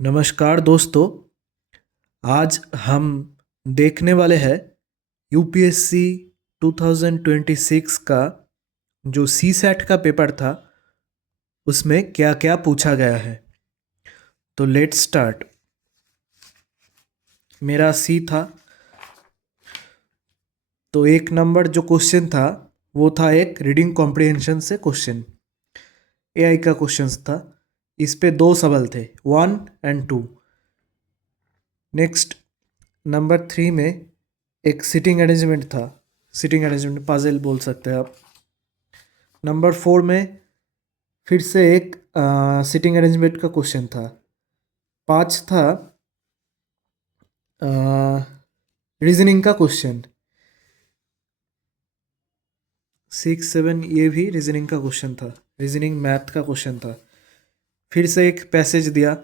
नमस्कार दोस्तों। आज हम देखने वाले हैं यूपीएससी 2026 का जो सी सेट का पेपर था उसमें क्या क्या पूछा गया है। तो लेट्स स्टार्ट। मेरा सी था, तो एक नंबर जो क्वेश्चन था वो था एक रीडिंग कॉम्प्रिहेंशन से क्वेश्चन, एआई का क्वेश्चन था। इस पे दो सवाल थे, 1 और 2। नेक्स्ट नंबर 3 में एक सिटिंग अरेंजमेंट था, सिटिंग अरेंजमेंट पजल बोल सकते हैं आप। नंबर 4 में फिर से एक सिटिंग अरेंजमेंट का क्वेश्चन था। 5 था रीजनिंग का क्वेश्चन। 6 7 ये भी रीजनिंग का क्वेश्चन था, रीजनिंग मैथ का क्वेश्चन था। फिर से एक पैसेज दिया,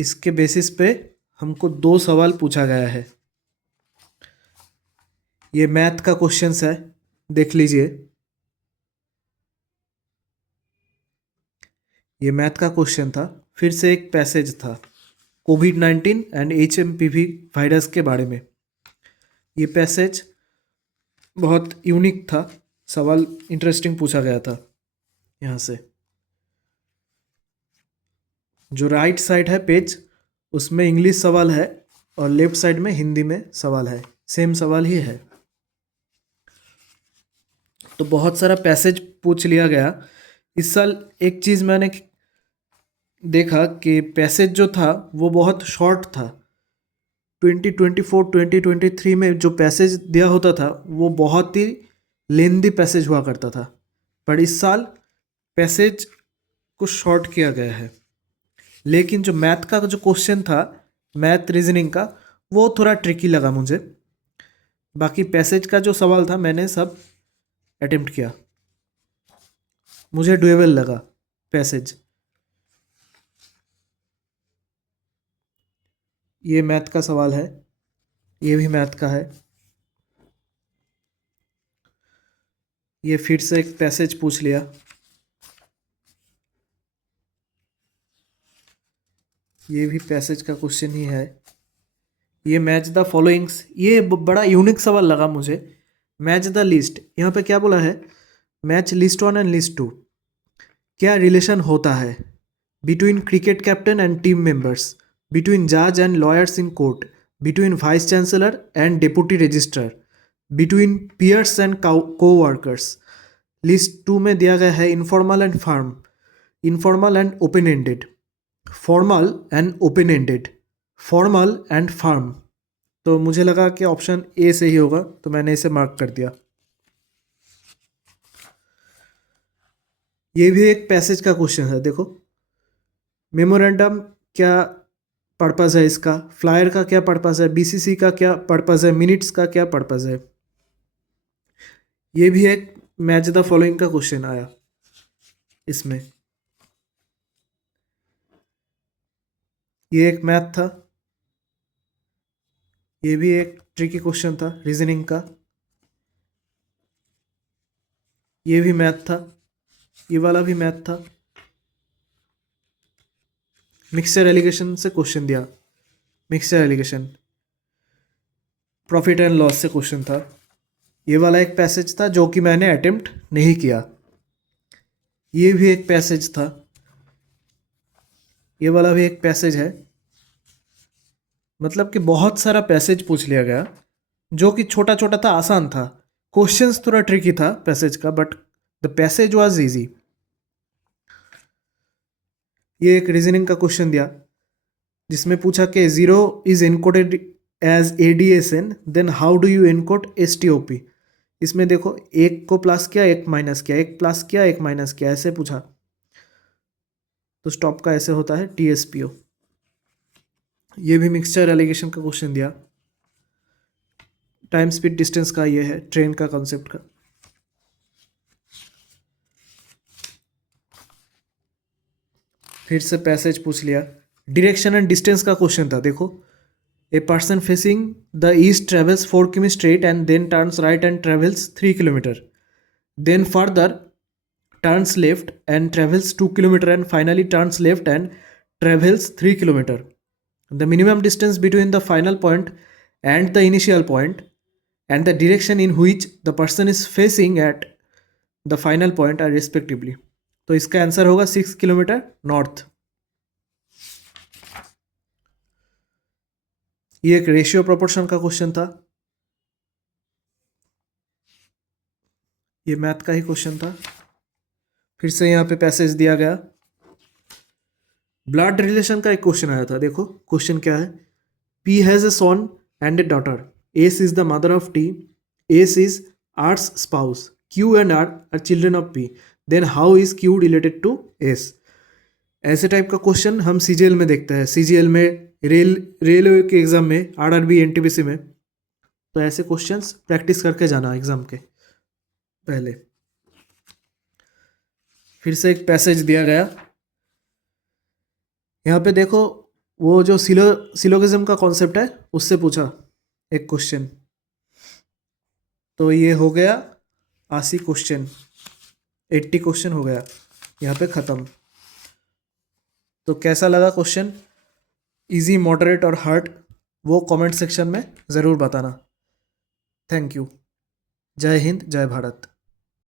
इसके बेसिस पे हमको दो सवाल पूछा गया है। ये मैथ का क्वेश्चन है, देख लीजिए। ये मैथ का क्वेश्चन था। फिर से एक पैसेज था कोविड-19 एंड HMPV वायरस के बारे में। ये पैसेज बहुत यूनिक था, सवाल इंटरेस्टिंग पूछा गया था यहाँ से। जो राइट साइड है पेज, उसमें इंग्लिश सवाल है और लेफ्ट साइड में हिंदी में सवाल है, सेम सवाल ही है। तो बहुत सारा पैसेज पूछ लिया गया। इस साल एक चीज़ मैंने देखा कि पैसेज जो था वो बहुत शॉर्ट था। 2024 2023 में जो पैसेज दिया होता था वो बहुत ही लेंदी पैसेज हुआ करता था, पर इस साल पैसेज को शॉर्ट किया गया है। लेकिन जो मैथ का जो क्वेश्चन था, मैथ रीजनिंग का, वो थोड़ा ट्रिकी लगा मुझे। बाकी पैसेज का जो सवाल था मैंने सब अटेम्प्ट किया, मुझे डुएबल लगा पैसेज। ये मैथ का सवाल है, ये भी मैथ का है। ये फिर से एक पैसेज पूछ लिया। ये भी पैसेज का क्वेश्चन ही है। ये मैच द फॉलोइंग्स, ये बड़ा यूनिक सवाल लगा मुझे। मैच द लिस्ट, यहाँ पे क्या बोला है, मैच लिस्ट 1 एंड लिस्ट 2। क्या रिलेशन होता है between cricket captain and team members, between जज and lawyers in court, between vice chancellor and deputy registrar, between peers and co workers. List 2 में दिया गया है informal and firm, informal and open ended, formal and open ended, formal and firm. तो मुझे लगा कि option A सही होगा, तो मैंने इसे मार्क कर दिया। ये भी एक पैसेज का क्वेश्चन है, देखो। मेमोरेंडम क्या पर्पज़ है इसका, फ्लायर का क्या पर्पज़ है, बीसीसी का क्या पर्पज़ है, मिनट्स का क्या पर्पज़ है। ये भी एक मैच द फॉलोइंग का क्वेश्चन आया इसमें। ये एक मैथ था, ये भी एक ट्रिकी क्वेश्चन था रीजनिंग का। ये भी मैथ था, ये वाला भी मैथ था। मिक्सचर एलिगेशन से क्वेश्चन दिया, mixture allegation, profit and loss से क्वेश्चन था। ये वाला एक पैसेज था जो कि मैंने अटेम्प्ट नहीं किया। ये भी एक पैसेज था, ये वाला भी एक पैसेज है। मतलब कि बहुत सारा पैसेज पूछ लिया गया, जो कि छोटा छोटा था, आसान था। क्वेश्चंस थोड़ा ट्रिकी था पैसेज का, but the passage was easy. ये एक रीजनिंग का क्वेश्चन दिया जिसमें पूछा कि 0 is encoded as ADSN, then how do you encode STOP। इसमें देखो, एक को प्लस किया, एक माइनस किया, एक प्लस किया, एक माइनस किया, ऐसे पूछा। तो स्टॉप का ऐसे होता है TSPO। ये भी मिक्सचर एलिगेशन का क्वेश्चन दिया। टाइम स्पीड डिस्टेंस का ये है, ट्रेन का कॉन्सेप्ट का। फिर से पैसेज पूछ लिया। डायरेक्शन एंड डिस्टेंस का क्वेश्चन था, देखो। A person facing the east travels 4 किमी straight and then turns right and travels 3 kilometre, then further turns left and travels 2 kilometer and finally turns left and travels 3 kilometer. The minimum distance between the final point and the initial point and the direction in which the person is facing at the final point are respectively. तो इसका answer होगा 6 kilometre north. ये एक ratio proportion का question था. ये math का ही question था. फिर से यहाँ पे पैसेज दिया गया. ब्लड रिलेशन का एक क्वेश्चन आया था. देखो क्वेश्चन क्या है. P has a son and a daughter. S is the mother of T. S is R's स्पाउस. Q and R are children of P. Then how is Q related to S. ऐसे type का question हम CGL में देखते हैं. CGL में railway के exam में, RRB NTPC में. तो ऐसे क्वेश्चंस प्रैक्टिस करके जाना एग्जाम के पहले. फिर से एक पैसेज दिया गया. यहाँ पे देखो वो जो सिलोगिज्म का कॉन्सेप्ट है उससे पूछा एक क्वेश्चन. तो ये हो गया 80 क्वेश्चन. 80 क्वेश्चन हो गया यहाँ पे ख़त्म. तो कैसा लगा क्वेश्चन, इजी, मॉडरेट और हार्ड, वो कमेंट सेक्शन में ज़रूर बताना. Thank you. जय हिंद, जय भारत.